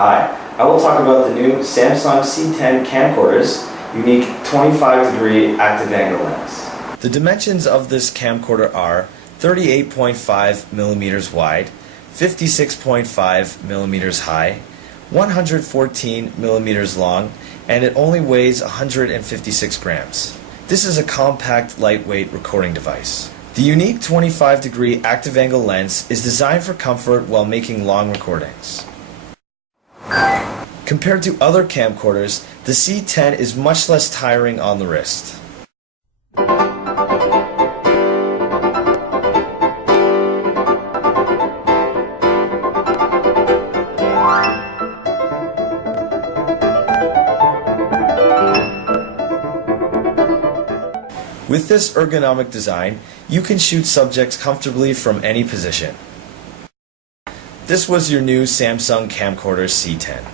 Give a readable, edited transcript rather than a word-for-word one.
Hi, I will talk about the new Samsung C10 camcorders, unique 25-degree active angle lens. The dimensions of this camcorder are 38.5 millimeters wide, 56.5 millimeters high, 114 millimeters long, and it only weighs 156 grams. This is a compact, lightweight recording device. The unique 25-degree active angle lens is designed for comfort while making long recordings. Compared to other camcorders, the C10 is much less tiring on the wrist. With this ergonomic design, you can shoot subjects comfortably from any position. This was your new Samsung Camcorder C10.